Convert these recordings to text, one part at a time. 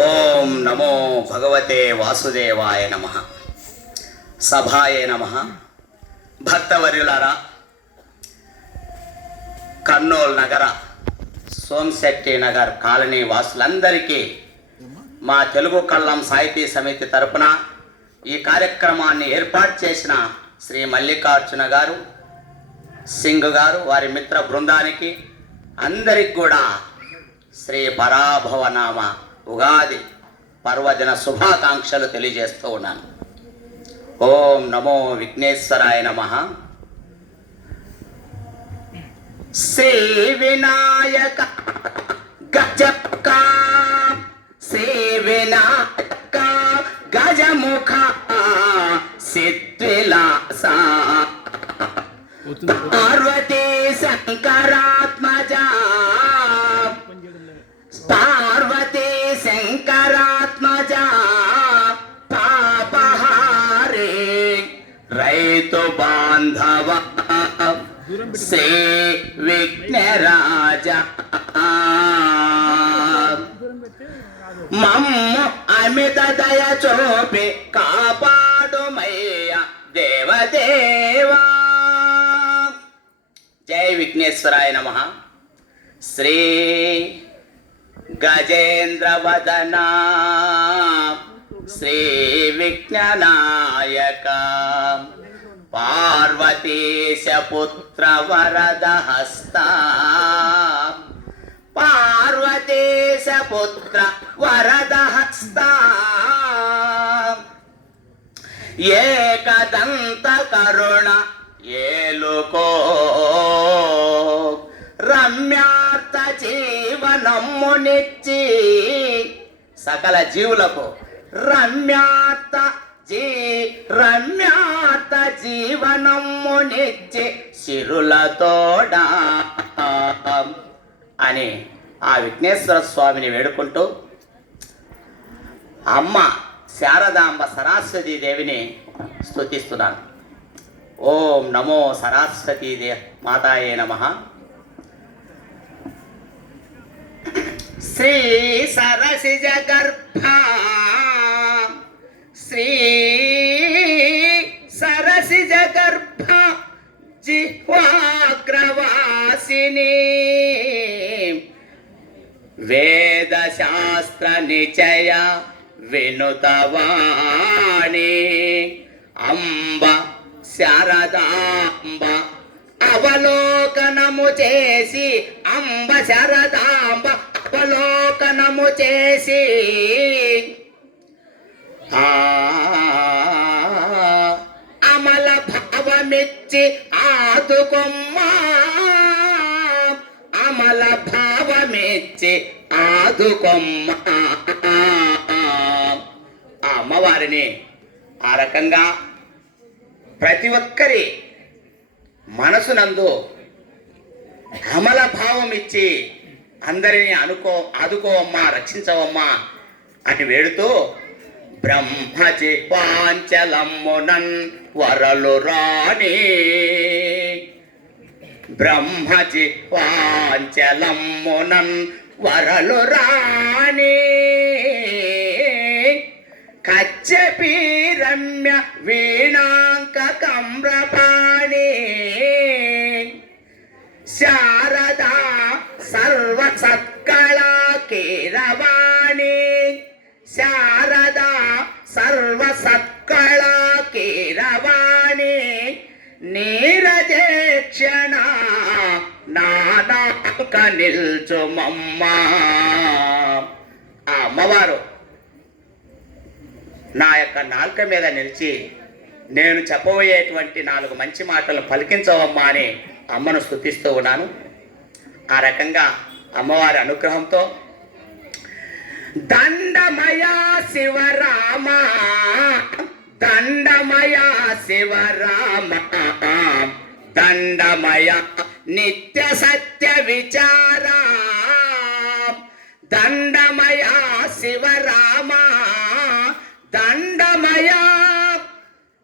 ఓం నమో భగవతే వాసుదేవాయ నమః. సభాయ నమః. భక్తవర్యులారా, కర్నూలు నగర సోమశెట్టి నగర్ కాలనీ వాసులందరికీ మా తెలుగు కళ్ళం సాహితీ సమితి తరపున ఈ కార్యక్రమాన్ని ఏర్పాటు చేసిన శ్రీ మల్లికార్జున గారు, సింగ్ గారు, వారి మిత్ర బృందానికి అందరికి కూడా శ్రీ పరాభవనామ ఉగాది పర్వదిన శుభాకాంక్షలు తెలియజేస్తూ ఉన్నాను. ఓం నమో విఘ్నేశ్వరాయ నమః. శ్రీ వినాయక గజక శ్రీ వినాయక గజముఖ సిద్ధిలాస పార్వతీ శంకరాత్మజ పార్వతీ శంకరాత్మజ పాపహారే రైతు బాంధవ శ్రీ విఘ్నరాజ మమ్ము అమిత దయ చూపి కాపాడుమయ్య దేవదేవా. జై విఘ్నేశ్వరాయ నమః. శ్రీ గజేంద్ర వదన శ్రీ విఘ్ననాయక పార్వతీశ పుత్ర వరద హస్త పార్వతీశ పుత్ర వరద హస్త ఏకదంత కరుణ ఏలుకో రమ్యార్థ జీవనమ్మునిచ్చి సకల జీవులకు రమ్యార్థ జీవనమ్మునిచ్చి సిరులతోడా అని ఆ విఘ్నేశ్వర స్వామిని వేడుకుంటూ అమ్మ శారదాంబ సరస్వతీ దేవిని స్తుతిస్తున్నాను. ఓం నమో సరస్వతీ మాతాయే నమః. శ్రీ సరసిజ గర్భ శ్రీ సరసిజ గర్భ జిహ్వాగ్రవాసిని వేదశాస్త్ర నిచయ వినుతవాణి అంబ శారదాంబ అవలోకనము చేసి అంబ శారదాంబ అవలోకనము చేసి అమల భావమిచ్చి ఆదుకొమ్మా అమల భావమిచ్చి ఆదుకొమ్మా. ఆ అమ్మవారిని ఆ రకంగా ప్రతి ఒక్కరి మనసునందు అమల భావం ఇచ్చి అందరినీ ఆదుకోవమ్మా, రక్షించవమ్మా అని వేడుతూ బ్రహ్మచి పాంచలమ్మునన్ వరలు రాణి బ్రహ్మచి పాంచలమ్మునన్ వరలు రాణి కచ్చపి రమ్య వీణాంక కమ్రపాణి శారదా సర్వ సత్కళా కీరవాణి శారదా సర్వ సత్కళా కీరవాణి నీరజేక్షణ నానాక నిల్చుమమ్మ. ఆ అమ్మవారు నా యొక్క నాలుక మీద నిలిచి నేను చెప్పబోయేటువంటి 4 మంచి మాటలు పలికించవమ్మా అని అమ్మను స్తుతిస్తూ ఉన్నాను. ఆ రకంగా అమ్మవారి అనుగ్రహంతో దండమయా శివరామ దండమయా శివరామ దండమయ నిత్య సత్య విచార దండమయా శివరామ దండమయ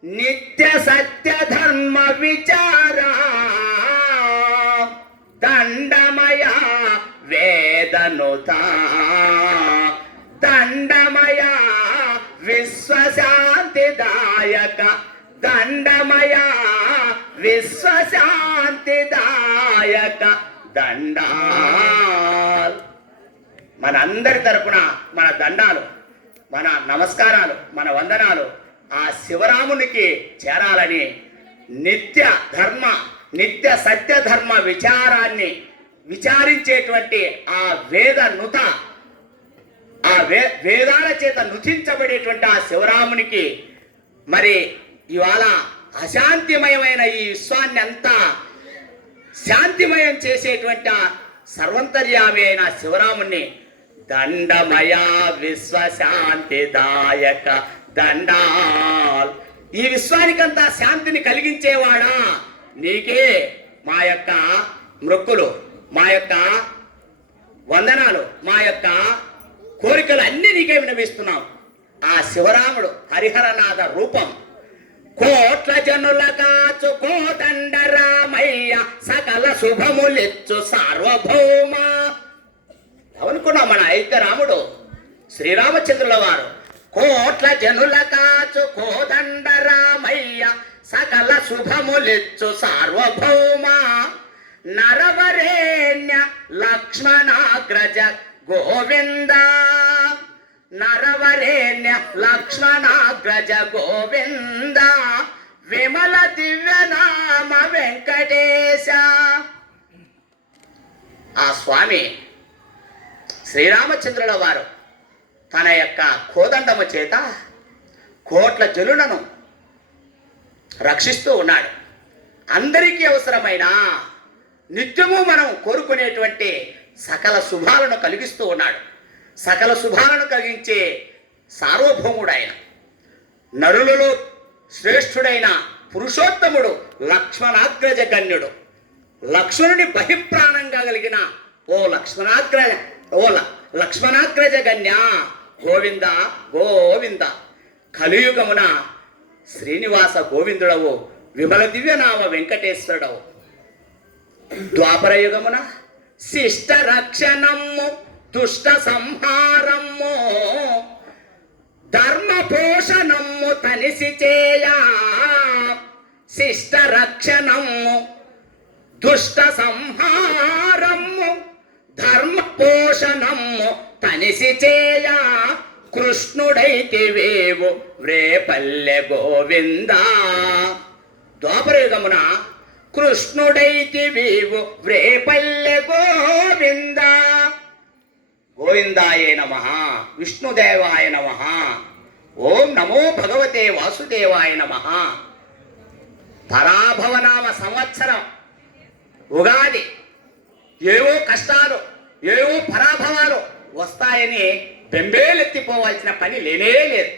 నిత్య సత్య ధర్మ విచార దండమయ వేదనుతా విశ్వశాంతిదాయక దండమయ విశ్వశాంతిదాయక దండా. మనందరి తరపున మన దండాలు, మన నమస్కారాలు, మన వందనాలు ఆ శివరామునికి చేరాలని నిత్య సత్య ధర్మ విచారాన్ని విచారించేటువంటి ఆ వేదనుత, ఆ వేదాల చేత నుతించబడేటువంటి ఆ శివరామునికి మరి ఇవాళ అశాంతిమయమైన ఈ విశ్వాన్ని అంతా శాంతిమయం చేసేటువంటి ఆ సర్వంతర్యామి అయిన శివరాముని దండమయ విశ్వశాంతిదాయక దండాల్. ఈ విశ్వానికంతా శాంతిని కలిగించేవాడా, నీకే మా యొక్క మృక్కులు, మా యొక్క వందనాలు, మా యొక్క కోరికలు అన్నీ నీకే వినవిస్తున్నాం. ఆ శివరాముడు హరిహరనాథ రూపం. కోట్ల జనుల కాచు కోదండ రామయ్య సకల శుభములిచ్చు సార్వభౌమ. అనుకున్నా మన ఐక్య రాముడు శ్రీరామచంద్రుల వారు. కోట్ల జనుల కాచు కోదండ రామయ్య సకల శుభములిచ్చు సార్వభౌమ. నరవరేణ్య లక్ష్మణాగ్రజ గోవింద. నరవరేణ్య లక్ష్మణాగ్రజ గోవింద. విమల దివ్యనామ వెంకటేశ. ఆ స్వామి శ్రీరామచంద్రుల వారు తన యొక్క కోదండము చేత కోట్ల జనులను రక్షిస్తూ ఉన్నాడు. అందరికీ అవసరమైన నిత్యము మనం కోరుకునేటువంటి సకల శుభాలను కలిగిస్తూ ఉన్నాడు. సకల శుభాలను కలిగించే సార్వభౌముడు ఆయన. నరులలో శ్రేష్ఠుడైన పురుషోత్తముడు లక్ష్మణాగ్రజ గణ్యుడు. లక్ష్మణుని బహిప్రాణంగా కలిగిన ఓ లక్ష్మణాగ్రజ గణ్య గోవింద గోవింద. కలియుగమున శ్రీనివాస గోవిందుడవు, విమల దివ్యనామ వెంకటేశ్వరుడవు. ద్వాపర యుగమున శిష్ట రక్షణము దుష్ట సంహారము ధర్మ పోషణము తనిసి చేయ. శిష్ట రక్షణము దుష్ట సంహారము ధర్మ పోషణము తనిసి చేయ. కృష్ణుడైతివేవు వ్రేపల్లె గోవింద. ద్వాపర యుగమున కృష్ణుడైతివేవు వ్రేపల్లె గోవింద. గోవిందాయ నమః, విష్ణుదేవాయ నమః, ఓం నమో భగవతే వాసుదేవాయ నమః. పరాభవనామ సంవత్సరం ఉగాది. ఏవో కష్టాలు, ఏవో పరాభవాలు వస్తాయని బెంబేలెత్తిపోవాల్సిన పని లేనే లేదు.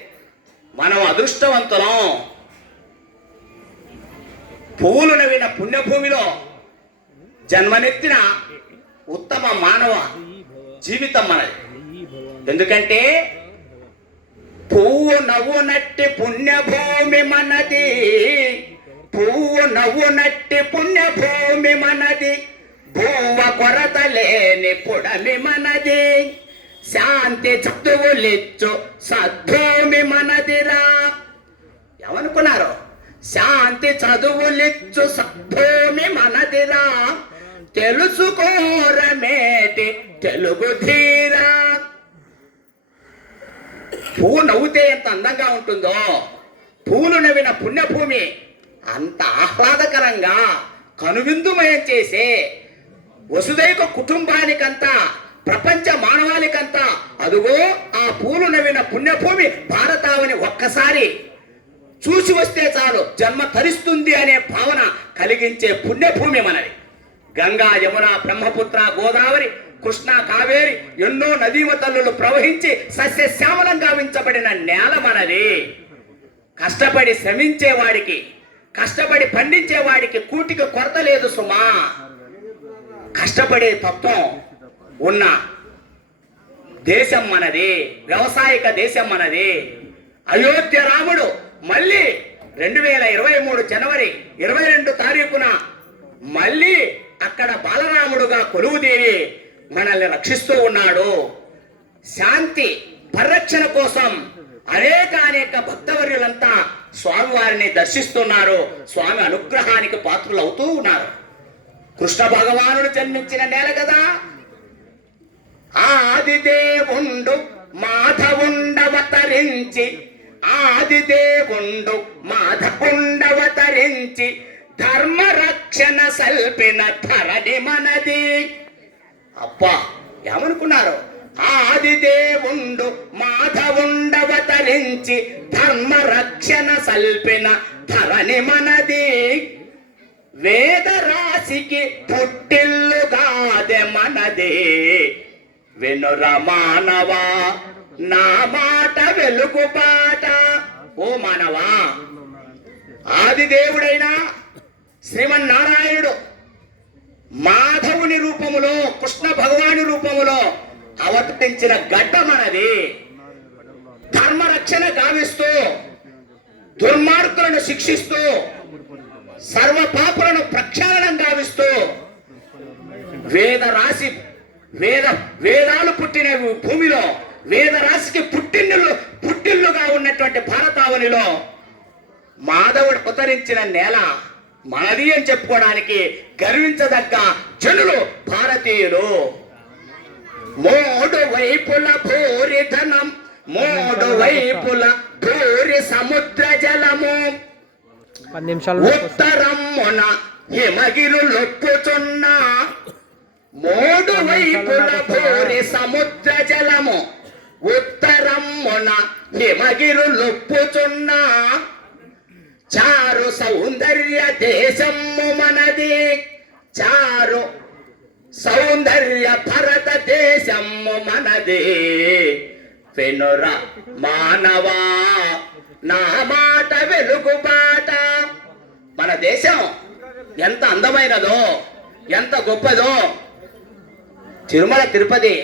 మనం అదృష్టవంతులం. పువ్వులు నవ్విన పుణ్యభూమిలో జన్మనెత్తిన ఉత్తమ మానవ జీవితం మనది. ఎందుకంటే పువ్వు నవ్వునట్టి పుణ్యభూమి మనది. పువ్వు నవ్వునట్టి పుణ్యభూమి మనది. భూవ కొరత లేని పుడమి మనది. శాంతి చదువులిచ్చు సద్భూమి మనదిరా. ఏమనుకున్నారు? శాంతి చదువులిచ్చు సద్భూమి మనదిరా. తెలుసుకోరమేటి తెలుగు ధీరా. పువ్వు నవ్వుతే ఎంత అందంగా ఉంటుందో, పువ్వులు నవ్విన పుణ్యభూమి అంత ఆహ్లాదకరంగా కనువిందుమయం చేసే వసుదైక కుటుంబానికంతా, ప్రపంచ మానవాళికంతా అదుగో ఆ పూలు నవ్విన పుణ్యభూమి భారతావని ఒక్కసారి చూసి వస్తే చాలు జన్మ తరిస్తుంది అనే భావన కలిగించే పుణ్యభూమి మనది. గంగా, యమున, బ్రహ్మపుత్ర, గోదావరి, కృష్ణ, కావేరి ఎన్నో నదీమ తల్లులు ప్రవహించి సస్యశ్యామలంగా గావించబడిన నేల మనది. కష్టపడి శ్రమించేవాడికి, కష్టపడి పండించేవాడికి కూటికి కొరత లేదు సుమా. కష్టపడే తత్వం ఉన్న దేశం మనది, వ్యవసాయక దేశం మనది. అయోధ్య రాముడు మళ్ళీ 2023 జనవరి 22 తారీఖున మళ్ళీ అక్కడ బాలరాముడుగా కొలువుదీరి మనల్ని రక్షిస్తూ ఉన్నాడు. శాంతి పరిరక్షణ కోసం అనేక భక్తవర్యులంతా స్వామివారిని దర్శిస్తున్నారు. స్వామి అనుగ్రహానికి పాత్రులు అవుతూ ఉన్నారు. కృష్ణ భగవానుడు జన్మించిన నేల కదా. ఆదిదేవుండు మాధవుండవతరించి, ఆదిదేవుండు మాధవుండవతరించి ధర్మ రక్షణ సల్పిన ధరణి మనది. అబ్బా, ఏమనుకున్నారు? ఆదిదేవుండు మాధవుండవతరించి ధర్మ రక్షణ సల్పిన ధరణి మనది. వేద రాశికి పుట్టిల్లుగాదె మనదే. వినుర మానవా నా మాట వెలుగుబాట. ఓ మానవా, ఆదిదేవుడైన శ్రీమన్నారాయణుడు మాధవుని రూపములో, కృష్ణ భగవాని రూపములో అవతరించిన గడ్డ మనది. ధర్మరక్షణ గావిస్తూ, దుర్మార్గులను శిక్షిస్తూ, సర్వ పాపులను ప్రక్షాళనం గావిస్తూ, వేదాలు పుట్టిన భూమిలో, వేద రాశికి పుట్టిల్లుగా ఉన్నటువంటి భారతావనిలో మాధవుడు అవతరించిన నేల మనది అని చెప్పుకోవడానికి గర్వించదగ్గ జనులు భారతీయులు. మూడు వైపుల భూరి ధనం, మూడు వైపుల భూరి సముద్ర జలము, ఉత్తరమున హిమగిరులొప్పుచున్న. మూడు వైపుల భూరి సముద్ర జలము, ఉత్తరమున హిమగిరులొప్పుచున్న. చారు సౌందర్య దేశము మనది, చారు సౌందర్య భరత దేశము మనది. వినుర మానవా నా మాట వెలుగుబాట. మన దేశం ఎంత అందమైనదో, ఎంత గొప్పదో. తిరుమల తిరుపతి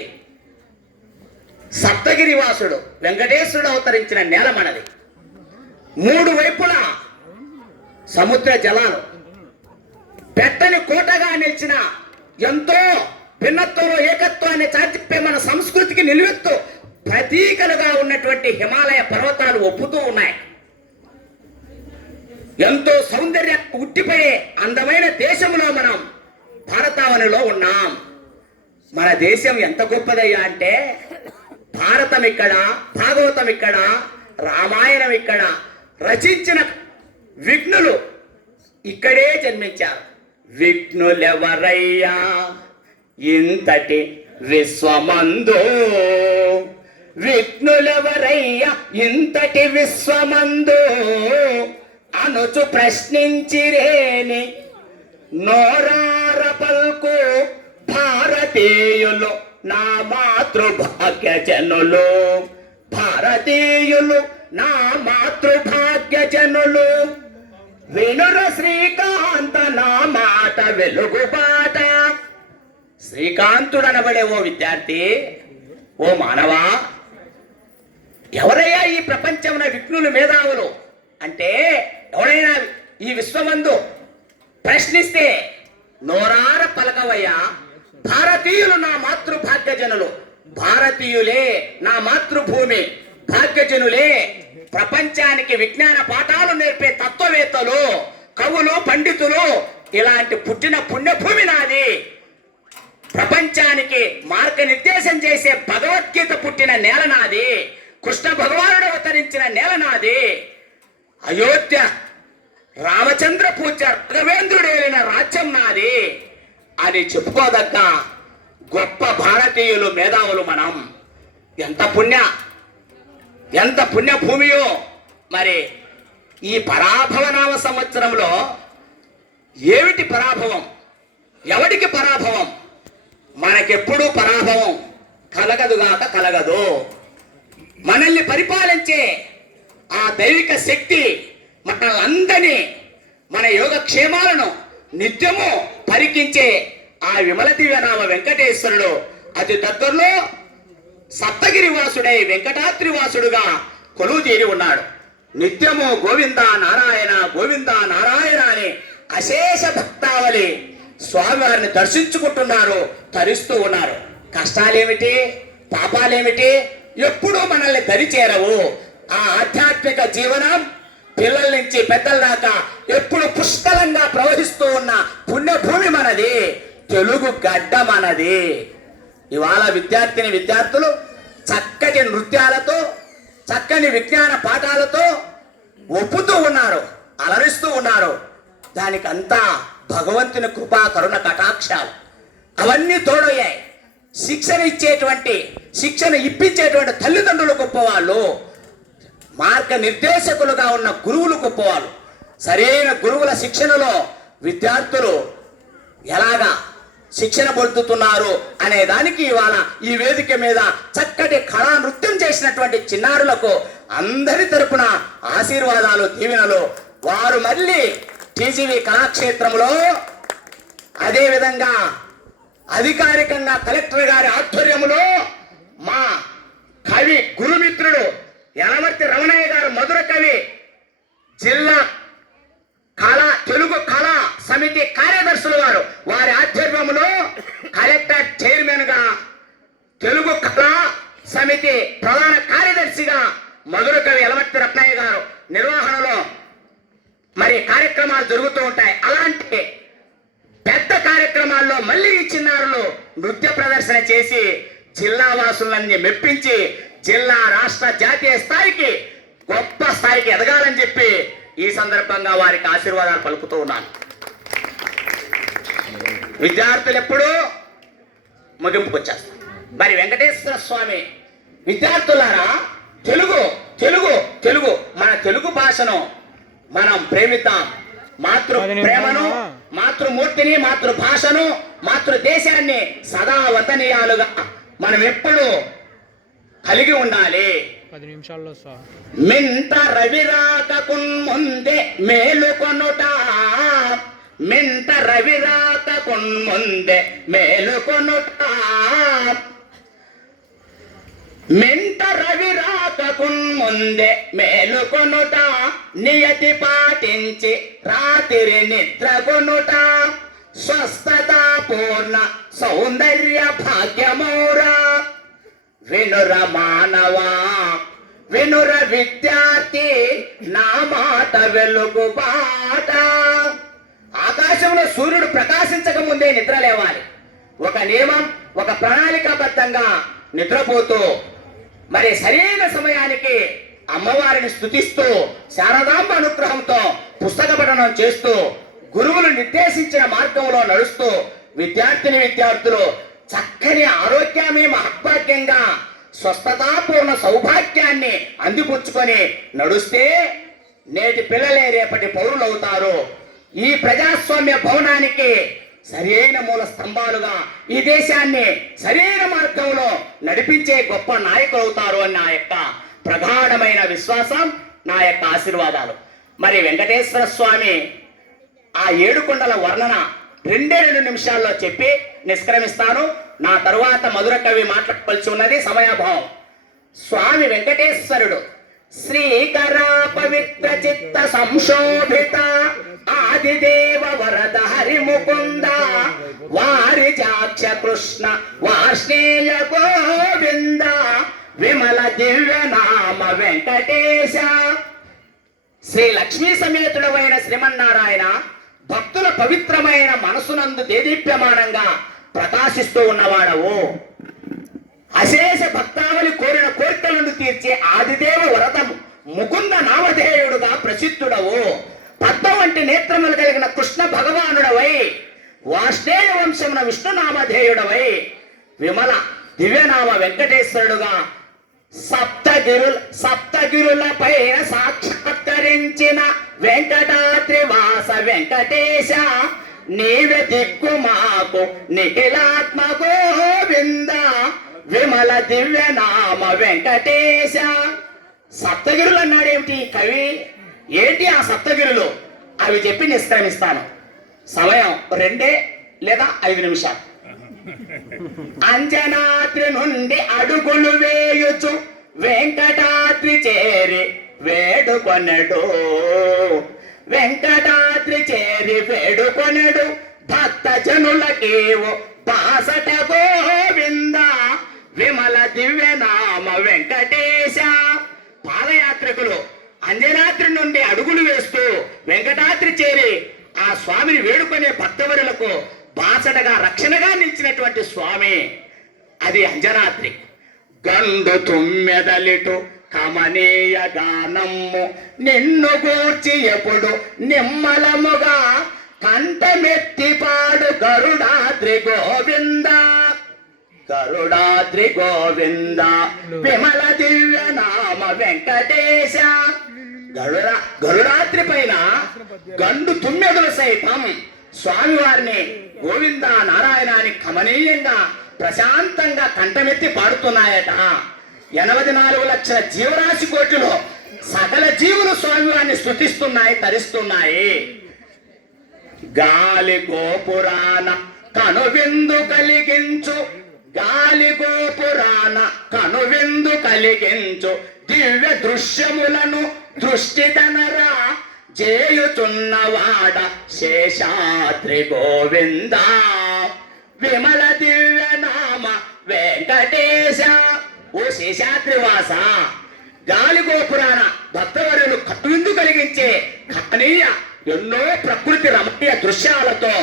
సప్తగిరి వాసుడు వెంకటేశ్వరుడు అవతరించిన నేల మనది. మూడు వైపులా సముద్ర జలాలు, పెట్టని కోటగా నిలిచిన, ఎంతో భిన్నత్వంలో ఏకత్వాన్ని చాటిప్పే మన సంస్కృతికి నిలువెత్తు ప్రతీకలుగా ఉన్నటువంటి హిమాలయ పర్వతాలు ఒప్పుతూ ఉన్నాయి. ఎంతో సౌందర్య ఉట్టిపోయే అందమైన దేశంలో మనం భారతావనిలో ఉన్నాం. మన దేశం ఎంత గొప్పదయ్యా అంటే, భారతం ఇక్కడ, భాగవతం ఇక్కడ, రామాయణం ఇక్కడ, రచించిన విఘ్నులు ఇక్కడే జన్మించారు. విఘ్నులెవరయ్యా ఇంతటి విశ్వమందు, విఘ్నులెవరయ్యా ఇంతటి విశ్వమందు అనుచు ప్రశ్నించిరేని నోరార పల్కు భారతీయులు నా మాతృభాగ్య జనులు. భారతీయులు నా మాతృభాగ్య జనులు. వినుర శ్రీకాంత నా మాట వెలుగుబాట. శ్రీకాంతుడు అనబడే ఓ విద్యార్థి, ఓ మానవా, ఎవరయ్యా ఈ ప్రపంచమున విఘ్నులు మేధావులు అంటే, ఎవరైనా ఈ విశ్వమందు ప్రశ్నిస్తే నోరార పలకవయ్యా. భారతీయులు నా మాతృభాగ్య జనులు. భారతీయులే నా మాతృభూమి, భాగ్యజనులే. ప్రపంచానికి విజ్ఞాన పాఠాలు నేర్పే తత్వవేత్తలు, కవులు, పండితులు, ఇలాంటి పుట్టిన పుణ్యభూమి నాది. ప్రపంచానికి మార్గనిర్దేశం చేసే భగవద్గీత పుట్టిన నేల నాది. కృష్ణ భగవానుడు అవతరించిన నేల నాది. అయోధ్య రామచంద్ర పూజ రాఘవేంద్రుడు ఏలిన రాజ్యం నాది అని చెప్పుకోదగ్గ గొప్ప భారతీయులు, మేధావులు మనం. ఎంత పుణ్య భూమియో. మరి ఈ పరాభవనామ సంవత్సరంలో ఏమిటి పరాభవం? ఎవడికి పరాభవం? మనకెప్పుడూ పరాభవం కలగదుగాక కలగదు. మనల్ని పరిపాలించే ఆ దైవిక శక్తి మనందరినీ, మన యోగక్షేమాలను నిత్యము పరికించే ఆ విమల దివ్యనామ వెంకటేశ్వరుడు అతి దగ్గరలో సప్తగిరి వాసుడై వెంకటాద్రి వాసుడుగా కొలువు తీరి ఉన్నాడు. నిత్యము గోవింద నారాయణ గోవింద నారాయణ అని అశేష భక్తావళి స్వామివారిని దర్శించుకుంటున్నారు, తరిస్తూ ఉన్నారు. కష్టాలేమిటి, పాపాలేమిటి, ఎప్పుడూ మనల్ని దరిచేరవు. ఆ ఆధ్యాత్మిక జీవనం పిల్లల నుంచి పెద్దల దాకా ఎప్పుడు పుష్కలంగా ప్రవహిస్తూ ఉన్న పుణ్యభూమి మనది, తెలుగు గడ్డ మనది. ఇవాళ విద్యార్థులు చక్కటి నృత్యాలతో, చక్కని విజ్ఞాన పాఠాలతో ఒప్పుతూ ఉన్నారు, అలరిస్తూ ఉన్నారు. దానికంతా భగవంతుని కృపా కరుణ కటాక్షాలు అవన్నీ తోడయ్యాయి. శిక్షణ ఇప్పించేటువంటి తల్లిదండ్రులు గొప్పవాళ్ళు, మార్గ నిర్దేశకులుగా ఉన్న గురువులు గొప్పవాళ్ళు. సరైన గురువుల శిక్షణలో విద్యార్థులు ఎలాగా శిక్షణ పొందుతున్నారు అనే దానికి ఇవాళ ఈ వేదిక మీద చక్కటి కళా నృత్యం చేసినటువంటి చిన్నారులకు అందరి తరపున ఆశీర్వాదాలు, దీవెనలు. వారు మళ్ళీ టీజీవీ కళాక్షేత్రంలో అదేవిధంగా అధికారికంగా కలెక్టర్ గారి ఆధ్వర్యంలో మా కవి గురుమిత్రుడు యనమర్తి రమణయ్య గారు, మధుర కవి, జిల్లా తెలుగు కళా సమితి కార్యదర్శులు వారి ఆధ్వర్యంలో కలెక్టర్ చైర్మన్ గా, తెలుగు కళా సమితి ప్రధాన కార్యదర్శిగా మధుర కవి యనమర్తి రత్నయ్య గారు నిర్వహణలో మరి కార్యక్రమాలు జరుగుతూ ఉంటాయి. అలాంటి పెద్ద కార్యక్రమాల్లో మళ్ళీ ఈ చిన్నారులు నృత్య ప్రదర్శన చేసి జిల్లా వాసులన్నీ మెప్పించి జిల్లా, రాష్ట్ర, జాతీయ స్థాయికి, గొప్ప స్థాయికి ఎదగాలని చెప్పి ఈ సందర్భంగా వారికి ఆశీర్వాదాలు పలుకుతూ ఉన్నాను. విద్యార్థులు ఎప్పుడూ ముగింపుకు వచ్చేస్తారు. మరి వెంకటేశ్వర స్వామి విద్యార్థులారా, తెలుగు తెలుగు తెలుగు మన తెలుగు భాషను మనం ప్రేమిద్దాం. మాతృ ప్రేమను, మాతృమూర్తిని, మాతృభాషను, మాతృదేశాన్ని సదా వతనీయాలుగా మనం ఎప్పుడు కలిగి ఉండాలి. 10 నిమిషాల్లో మింట రవిరాకకున్ముందే మేలుకొనుట, మింట రవిరాకకున్ముందే మేలుకొనుట, మింట రవిరాకకున్ముందే మేలుకొనుట, నియతి పాటించి రాత్రి నిద్రకొనుట, స్వస్థత పూర్ణ సౌందర్య భాగ్యమౌరా. వినుర మానవా, వినుర విద్యార్థి, నా మాట వెలుగు బాట. ఆకాశంలో సూర్యుడు ప్రకాశించక ముందే నిద్ర లేవాలి. ఒక నియమం, ఒక ప్రణాళికాబద్ధంగా నిద్రపోతూ మరి సరైన సమయానికి అమ్మవారిని స్తుతిస్తూ శారదాంబ అనుగ్రహంతో పుస్తక పఠనం చేస్తూ గురువులు నిర్దేశించిన మార్గంలో నడుస్తూ విద్యార్థులు చక్కని ఆరోగ్యమే మహద్భాగ్యంగా స్వస్థతాపూర్ణ సౌభాగ్యాన్ని అందిపుచ్చుకొని నడుస్తే నేటి పిల్లలే రేపటి పౌరులు అవుతారు. ఈ ప్రజాస్వామ్య భవనానికి సరైన మూల స్తంభాలుగా ఈ దేశాన్ని సరైన మార్గంలో నడిపించే గొప్ప నాయకులు అవుతారు అని నా యొక్క ప్రగాఢమైన విశ్వాసం, నా యొక్క ఆశీర్వాదాలు. మరి వెంకటేశ్వర స్వామి ఆ 7 కొండల వర్ణన 2 నిమిషాల్లో చెప్పి నిష్క్రమిస్తాను. నా తరువాత మధుర కవి మాట్లాడవలసి ఉన్నది, సమయాభావం. స్వామి వెంకటేశ్వరుడు శ్రీకర పవిత్ర చిత్త సంశోభిత ఆదిదేవ వరద హరిముకుంద వారిజాక్ష కృష్ణ వార్ష్ణేయ గోవింద విమల దివ్య నామ వెంకటేశ. శ్రీ లక్ష్మీ సమేతుడమైన శ్రీమన్నారాయణ భక్తుల పవిత్రమైన మనసునందు దేదీప్యమానంగా ప్రకాశిస్తూ ఉన్నవాడవు. అశేష భక్తావళి కోరిన కోరికలను తీర్చే ఆదిదేవ వరద ముకుంద నామధేయుడుగా ప్రసిద్ధుడవు. పద్మ వంటి నేత్రములు కలిగిన కృష్ణ భగవానుడవై, వాష్ణేయ వంశమున విష్ణునామధేయుడవై, విమల దివ్యనామ వెంకటేశ్వరుడుగా సప్తగిరుల పైన సాక్షాత్కరించిన వెంకటాద్రి వాస వెంకటేశ, నీవే దిక్కు మాకు నిఖిలాత్మ గోవింద విమల దివ్య నామ వెంకటేశ. సప్తగిరులు అన్నాడేమిటి కవి? ఏంటి ఆ సప్తగిరులు? అవి చెప్పి నిష్క్రమిస్తాను. సమయం 2 లేదా 5 నిమిషాలు. అంజనాద్రి నుండి అడుగులు వేయుచు వెంకటాద్రి చేరి వేడుకొనడు, వెంకటాద్రి చేరి వేడుకొనడు భక్త జనులకేవో బాసట గోవింద విమల దివ్య నామ వెంకటేశ. పాదయాత్రికులు అంజనాద్రి నుండి అడుగులు వేస్తూ వెంకటాద్రి చేరి ఆ స్వామిని వేడుకునే భక్తవరులకు బాసటగా రక్షణగా నిలిచినటువంటి స్వామి అది అంజనాద్రి. గండు తుమ్మెదలిటు కమనీయ గానమ్ము నిన్ను గూర్చి ఎప్పుడు నిమ్మలముగా కంఠమెత్తి పాడు గరుడాద్రి గోవింద. గరుడాద్రి గోవింద విమల దివ్య నామ వెంకటేశ. గరుడాద్రి పైన గండు తుమ్మెదలు సైతం స్వామివారిని గోవింద నారాయణాన్ని కమనీయంగా ప్రశాంతంగా కంఠమెత్తి పాడుతున్నాయట. 84 లక్షల జీవరాశి కోటిలో సకల జీవులు స్వామివారిని స్తుతిస్తున్నాయి, తరిస్తున్నాయి. గాలి గోపురాన కనువిందు కలిగించు, గాలి గోపురాన కనువిందు కలిగించు దివ్య దృశ్యములను దృష్టితనరా చేయుచున్నవాడ శేషాద్రి గోవింద. విమల దివ్య నామ వెంకటేశ. ఓ శేషాద్రివాస, గాలి గోపురాన భక్తవరులు కట్టువిందు కలిగించే కనీయ ఎన్నో ప్రకృతి రమణీయ దృశ్యాలతో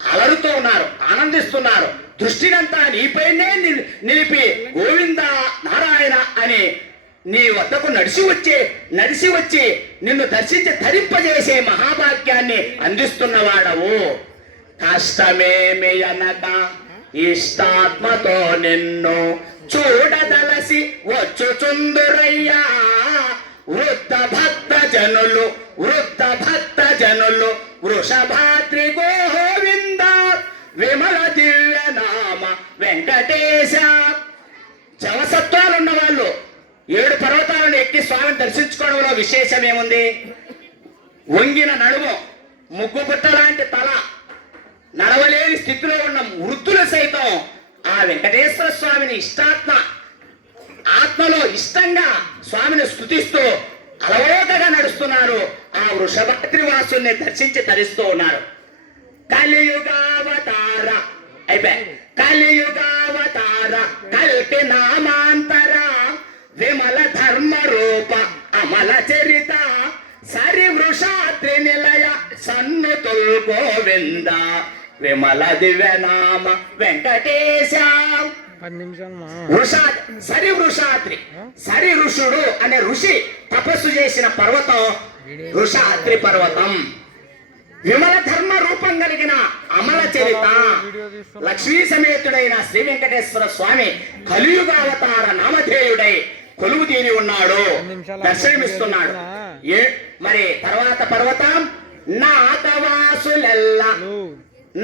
అలరుతూ ఉన్నారు, ఆనందిస్తున్నారు. దృష్టినంతా నీపైనే నిలిపి గోవింద నారాయణ అని నీ వద్దకు నడిచి వచ్చి నిన్ను దర్శించి ధరింపజేసే మహాభాగ్యాన్ని అందిస్తున్నవాడవు. కష్టమేమి అనక ఇష్టాత్మతో నిన్ను చూడదలసి వచ్చుచుందురయ్యా. వృద్ధ భక్త జనులు వృషభాద్రి గోవింద విమల దివ్య నామ వెంకటేశ. జవసత్వాలున్న వాళ్ళు 7 పర్వతాలను ఎక్కి స్వామిని దర్శించుకోవడంలో విశేషం ఏముంది? వంగిన నడుము, ముగ్గు పుట్ట లాంటి తల, నడవలేని స్థితిలో ఉన్న వృద్ధులు సైతం ఆ వెంకటేశ్వర స్వామిని ఆత్మలో ఇష్టంగా స్వామిని స్తుతిస్తూ అలవోకగా నడుస్తున్నారు. ఆ వృషభాద్రి వాసుని దర్శించి తరిస్తూ ఉన్నారు. కలియుగావతార కల్కి నామాంతర విమల ధర్మ రూప అమల చరిత సరి వృషాద్రి నిలయ సన్నుతుల్ గోవింద విమల దివ్య నామ వెంకటేశ. సరి వృషాద్రి, సరి ఋషుడు అనే ఋషి తపస్సు చేసిన పర్వతం వృషాద్రి పర్వతం. విమల ధర్మ రూపం కలిగిన అమల చరిత లక్ష్మీ సమేతుడైన శ్రీ వెంకటేశ్వర స్వామి కలియుగ అవతార నామధేయుడై కొలువు తీరి ఉన్నాడు, దర్శనమిస్తున్నాడు. మరి తర్వాత పర్వతం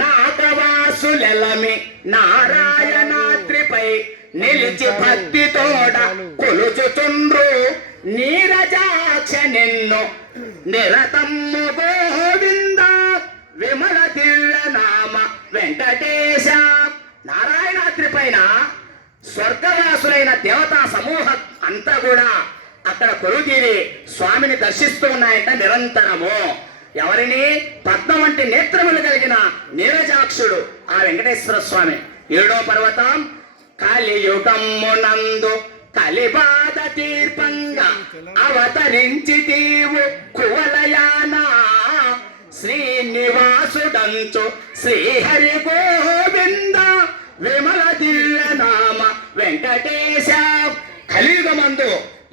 నాకవాసులెల్లమి నారాయణాద్రిపై నిలిచి భక్తి తోడ కొలుచుచుండ్రు నీరజాక్ష నిన్ను నిరతమ్ము గోవింద విమల దివ్య నామ వెంకటేశ. నారాయణాద్రి పైన స్వర్గవాసులైన దేవతా సమూహం అంతా కూడా అక్కడ కొలుతీరి స్వామిని దర్శిస్తూ ఉన్నాయంట నిరంతరము. ఎవరిని? పద్మం వంటి నేత్రములు కలిగిన నీరజాక్షుడు ఆ వెంకటేశ్వర స్వామి. 7వ పర్వతం కలియుగమ్మునందు కలిబాధ తీర్పంగా అవతరించి తీవు కువలయాన శ్రీనివాసుడంచు శ్రీహరి గోవింద విమల దివ్య నామ వెంకటేశ. కలియుగమందు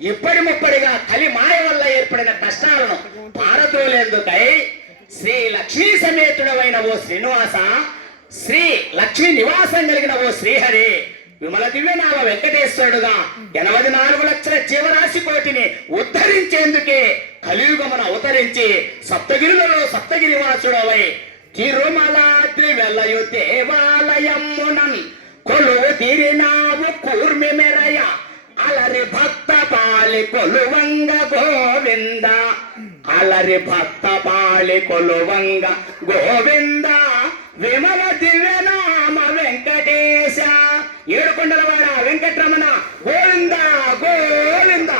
ఇప్పటి ముప్పడిగా కలి మాయ వల్ల ఏర్పడిన కష్టాలను పారద్రోలేందుకై శ్రీ లక్ష్మీ సమేతుడవైన ఓ శ్రీనివాస, శ్రీ లక్ష్మీ నివాసం కలిగిన ఓ శ్రీహరి విమల దివ్యనామ వెంకటేశ్వరుడుగా 84 లక్షల జీవరాశి కోటిని ఉద్ధరించేందుకే కలియుగమున అవతరించి సప్తగిరులలో సప్తగిరివాసుడవై తిరుమలాద్రి వెల్లయు దేవాలయమునన్ కొలువు తిరినావు కూర్మి మెరయ అలరి భక్త పాలి కొలువంగ గోవింద అలరి భక్త పాలి కొలువంగ గోవింద విమల దివ్యనామ వెంకటేశ. ఏడుకొండలవాడ వెంకటరమణ గోవింద గోవింద.